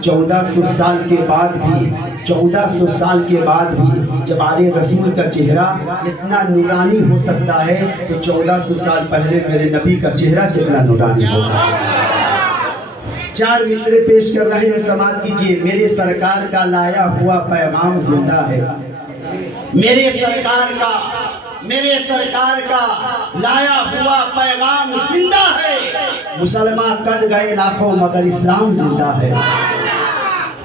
1400 साल के बाद भी 1400 साल के बाद भी जब आले रसूल का चेहरा इतना नूरानी हो सकता है तो 1400 साल पहले मेरे नबी का चेहरा कितना नूरानी होगा। 4 मिसरे पेश कर रहे हैं, समाज कीजिए। मेरे सरकार का लाया हुआ पैगाम जिंदा है, मेरे सरकार का लाया हुआ पैगाम जिंदा है। मुसलमान कट गए लाखों मगर इस्लाम जिंदा है।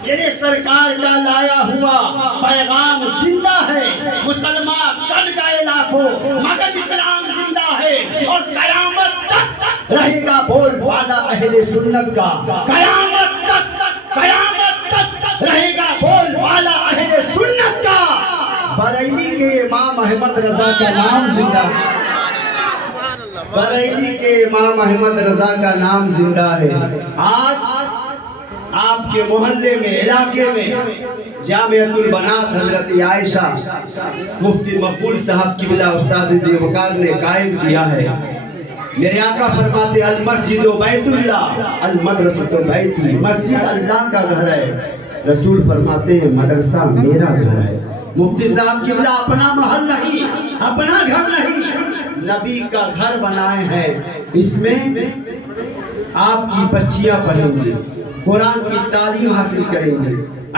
मेरे सरकार का लाया हुआ पैगाम जिंदा है, मुसलमान कट गए लाखों मगर इस्लाम जिंदा है। और कयामत तक रहेगा बोलबाला अहले सुन्नत का, कयामत तक रहेगा बोलबाला अहले सुन्नत का। बरेली के इमाम अहमद रजा का नाम जिंदा है, बरेली के इमाम अहमद रजा का नाम जिंदा है। आज आपके मोहल्ले में, इलाके में जामिअतुल बनात हजरत आयशा मुफ्ती मकबूल साहब किबला उस्ताद ज़ीवकार ने कायम किया है। मेरे आका फरमाते अल मस्जिद बैतुल्लाह अल मदरसतु बैती, मस्जिद अल्लाह का घर है। रसूल फरमाते हैं मदरसा मेरा घर है। मुफ्ती साहब किबला अपना महल नहीं, अपना घर नहीं, नबी का घर बनाए हैं। इसमें आपकी बच्चियां पढ़ेंगी, कुरान की तालीम हासिल करेंगी।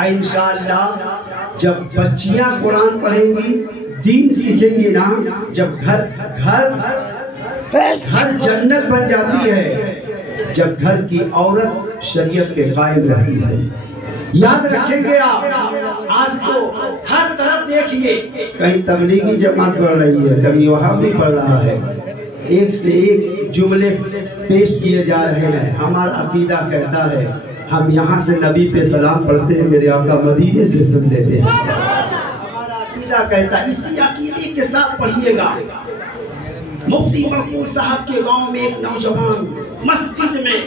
इंशाअल्लाह जब बच्चियां कुरान पढ़ेंगी, दीन सीखेंगी ना, जब घर जन्नत बन जाती है, जब घर की औरत शरीयत के कायम रहती है। याद रखेंगे आप। आज तो हर तरफ देखिए, कहीं तबलीगी जमात बढ़ रही है, कभी वहाँ भी पढ़ रहा है, एक से एक जुमले पेश किए जा रहे हैं। हमारा अकीदा कहता है हम यहाँ से नबी पे सलाम पढ़ते हैं, मेरे आका मदीने से सुन लेते हैं। हमारा अकीदा कहता है, इसी अकीदे के साथ पढ़िएगा। मुफ्ती मकबूल साहब के गांव में एक नौजवान मस्जिद में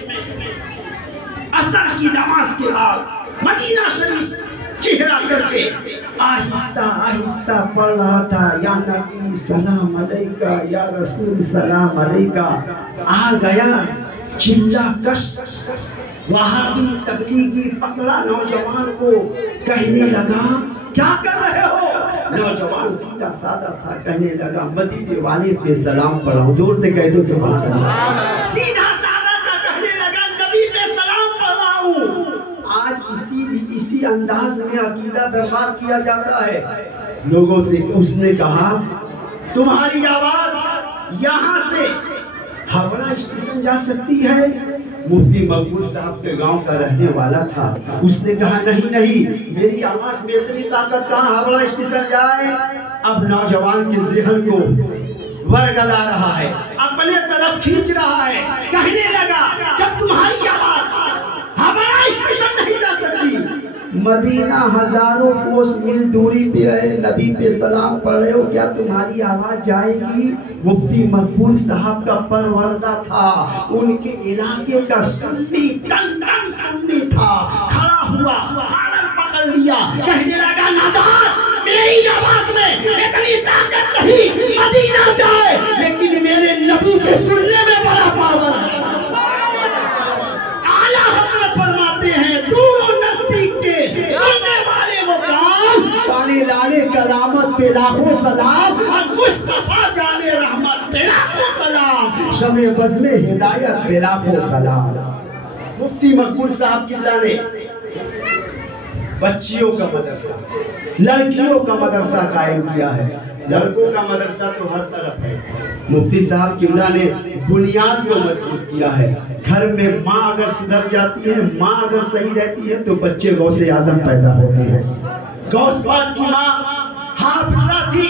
असर की नमाज के बाद मदीना शरीफ चेहरा करके आहिस्ता आहिस्ता पढ़ रहा था, या नबी सलाम अलैका, या रसूल सलाम अलैका। आ गया चिल्ला कश वहाबी तबलीगी पकड़ा नौजवान को, कहने लगा क्या कर रहे हो? नौजवान सीधा साधा था, कहने लगा मदीने वाले पे सलाम पढ़ाऊं। जोर से कह दो सुभान अल्लाह। सीधा साधा था, कहने लगा नबी पे सलाम पढ़ाऊं। आज इसी अंदाज में अकीदा बर्बाद किया जाता है लोगों से। उसने कहा तुम्हारी आवाज यहाँ से हावड़ा स्टेशन जा सकती है। मुफ्ती मकबूल साहब के गांव का रहने वाला था। उसने कहा नहीं नहीं, मेरी आवाज में इतनी ताकत कहाँ हावड़ा स्टेशन जाए। अब नौजवान के ज़हन को वरगला रहा है, अपने तरफ खींच रहा है, कहने लगा जब तुम्हारी आवाज हावड़ा स्टेशन नहीं जा सकती, मदीना हजारों कोस मील दूरी पे है, नबी पे सलाम पढ़ रहे हो, क्या तुम्हारी आवाज जाएगी? मुफ्ती मकबूल साहब का परवरदा था, उनके इलाके का सुन्नी टन सुन्नी था, खड़ा हुआ हाथ पकड़ लिया, कहने लगा नादान, मेरी आवाज में इतनी ताकत नहीं मदीना जाए, लेकिन मेरे नबी के सुनने में बड़ा पावर है। आला हज़रत फरमाते हैं दूर नजदीक के सुनने वाले वो कान, पानी लाले कलामत पे लाखों सलाम, और मुस्तफा जाने रहमत पे लाखों सलाम, शमे बज़्मे हिदायत पे लाखों सलाम। मुफ्ती मकबूल साहब की लाने बच्चियों का मदरसा, लड़कियों का मदरसा कायम किया है। लड़कों का मदरसा तो हर तरफ है। मुफ्ती साहब किबला ने बुनियाद को मजबूत किया है। घर में माँ अगर सुधर जाती है, माँ अगर सही रहती है, तो बच्चे गौसे आजम पैदा होते हैं। गौस पाक की माँ हाफिजा थी,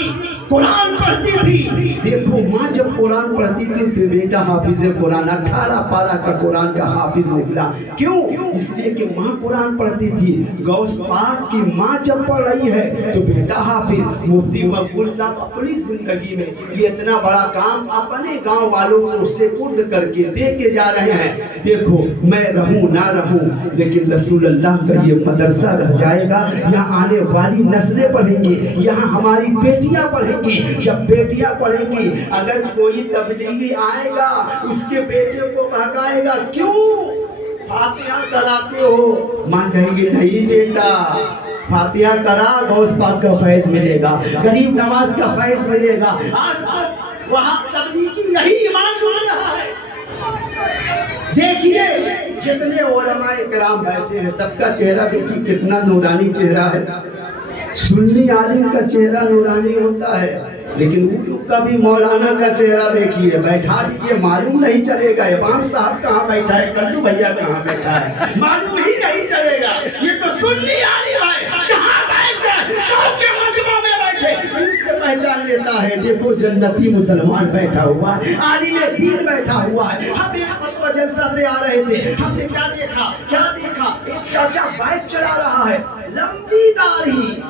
कुरान पढ़ती थी। देखो माँ जब कुरान पढ़ती थी तो बेटा हाफिज कुरान 18 पारा का कुरान का हाफिज निकला। क्यों? इसलिए कि माँ कुरान पढ़ती थी। गौस पाक की माँ जब पढ़ रही है तो बेटा हाफिज। मुफ्ती मकबूल साहब अपनी जिंदगी में ये इतना बड़ा काम अपने गांव वालों को सुपुर्द करके दे के जा रहे हैं। देखो मैं रहूं ना रहूं, लेकिन रसूलुल्लाह का ये मदरसा रह जाएगा। यहाँ आने वाली नस्लें पढ़ेंगी, यहाँ हमारी बेटियां पढ़ेंगी। जब बेटियां पढ़ेंगी, अगर कोई तबलीगी आएगा उसके बेटे को भगाएगा। क्यों? फातिहा कराते हो। माँ कहेंगे नहीं बेटा, फातिहा करा गौस पाक का फैज मिलेगा, गरीब नवाज का फैज मिलेगा। आज तक वहाँ तबलीगी यही ईमान ढूंढ रहा है। देखिए जितने उलमाए किराम बैठे हैं सबका चेहरा देखिए कितना नूरानी चेहरा है। सुन्नी आलिम का चेहरा नूरानी होता है, लेकिन उर्दू का भी मौलाना का चेहरा देखिए, बैठा दीजिए मालूम नहीं चलेगा इमाम साहब कहाँ बैठा है, कल्लू भैया कहाँ बैठा है, मालूम ही नहीं चलेगा। ये तो सुन्नी आलिम है, जहाँ बैठे सबके मजमा में बैठे उससे पहचान लेता है। देखो जन्नती मुसलमान बैठा हुआ है, आलिम दीन बैठा हुआ है। हम एक मरतबा जलसा से आ रहे थे, हमने क्या देखा एक चाचा बाइक चला रहा है, लंबी दाढ़ी।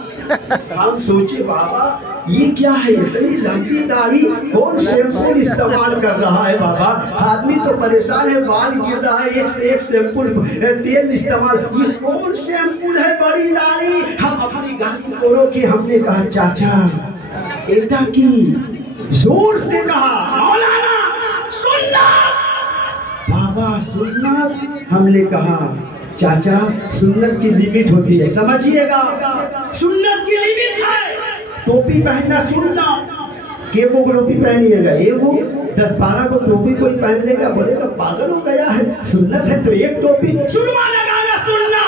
हम सोचे बाबा ये क्या है, इतनी लंबी दाढ़ी, कौन शैम्पू इस्तेमाल कर रहा है बाबा? आदमी तो परेशान है, बाल गिर रहा है, एक से एक शैम्पू तेल इस्तेमाल, ये कौन शैम्पू है, बड़ी दाढ़ी। हम अपनी गाड़ी को रोके, हमने कहा चाचा बेटा की, जोर से कहा मौलाना सुनना, बाबा सुनना। हमने कहा चाचा सुन्नत की लिमिट होती है, समझिएगा, सुन्नत की लिमिट है। टोपी पहनना सुनना, के वो टोपी पहनिएगा, ये वो 10-12 को टोपी कोई पहन लेगा, बोलेगा पागल हो गया है, सुन्नत है तो एक टोपी। सुरमा लगाना सुनना,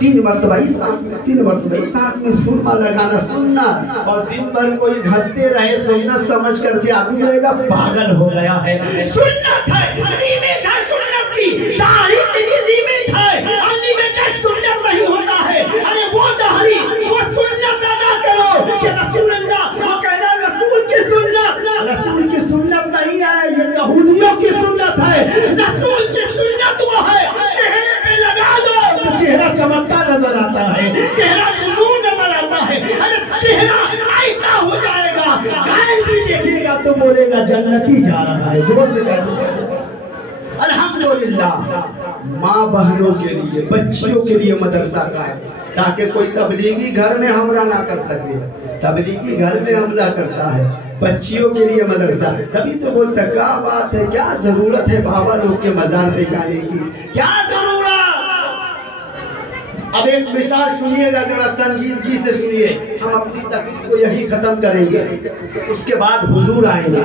3 मरतबा इस आँख में सुरमा लगाना सुनना, और दिन भर कोई घसते रहे सुन्नत समझ करके आदमी रहेगा पागल हो गया है। सुन्नत है, लिमिट है सुन्नत की, दाढ़ी की लिमिट है, अनलिमिटेड सुन्नत नहीं होता है। अरे वो दाढ़ी वो सुन्नत अदा करो कि रसूलुल्लाह, वो कहना रसूल की सुन्नत नहीं है, ये यहूदियों की सुन्नत है। रसूल की सुन्नत वो है चेहरे पे लगा लो तो चेहरा चमकता नजर आता है, चेहरा नूर नजर आता है। अरे चेहरा ऐसा हो जाएगा, गाय भी देखेगा तो बोलेगा जन्नती जा रहा है। जोर से कहते अल्हम्दुलिल्लाह। माँ बहनों के लिए, बच्चियों के लिए मदरसा का है, ताकि कोई तबलीगी घर में हमला ना कर सके। तबलीगी घर में हमला करता है, बच्चियों के लिए मदरसा। तभी तो बोलता क्या बात है, क्या जरूरत है बाबा लोग के मजार पे जाने की, क्या जरूरत। अब एक मिसाल सुनिएगा, जरा संजीदगी से सुनिए। हम अपनी तकलीफ को यही खत्म करेंगे, उसके बाद हुजूर आएंगे।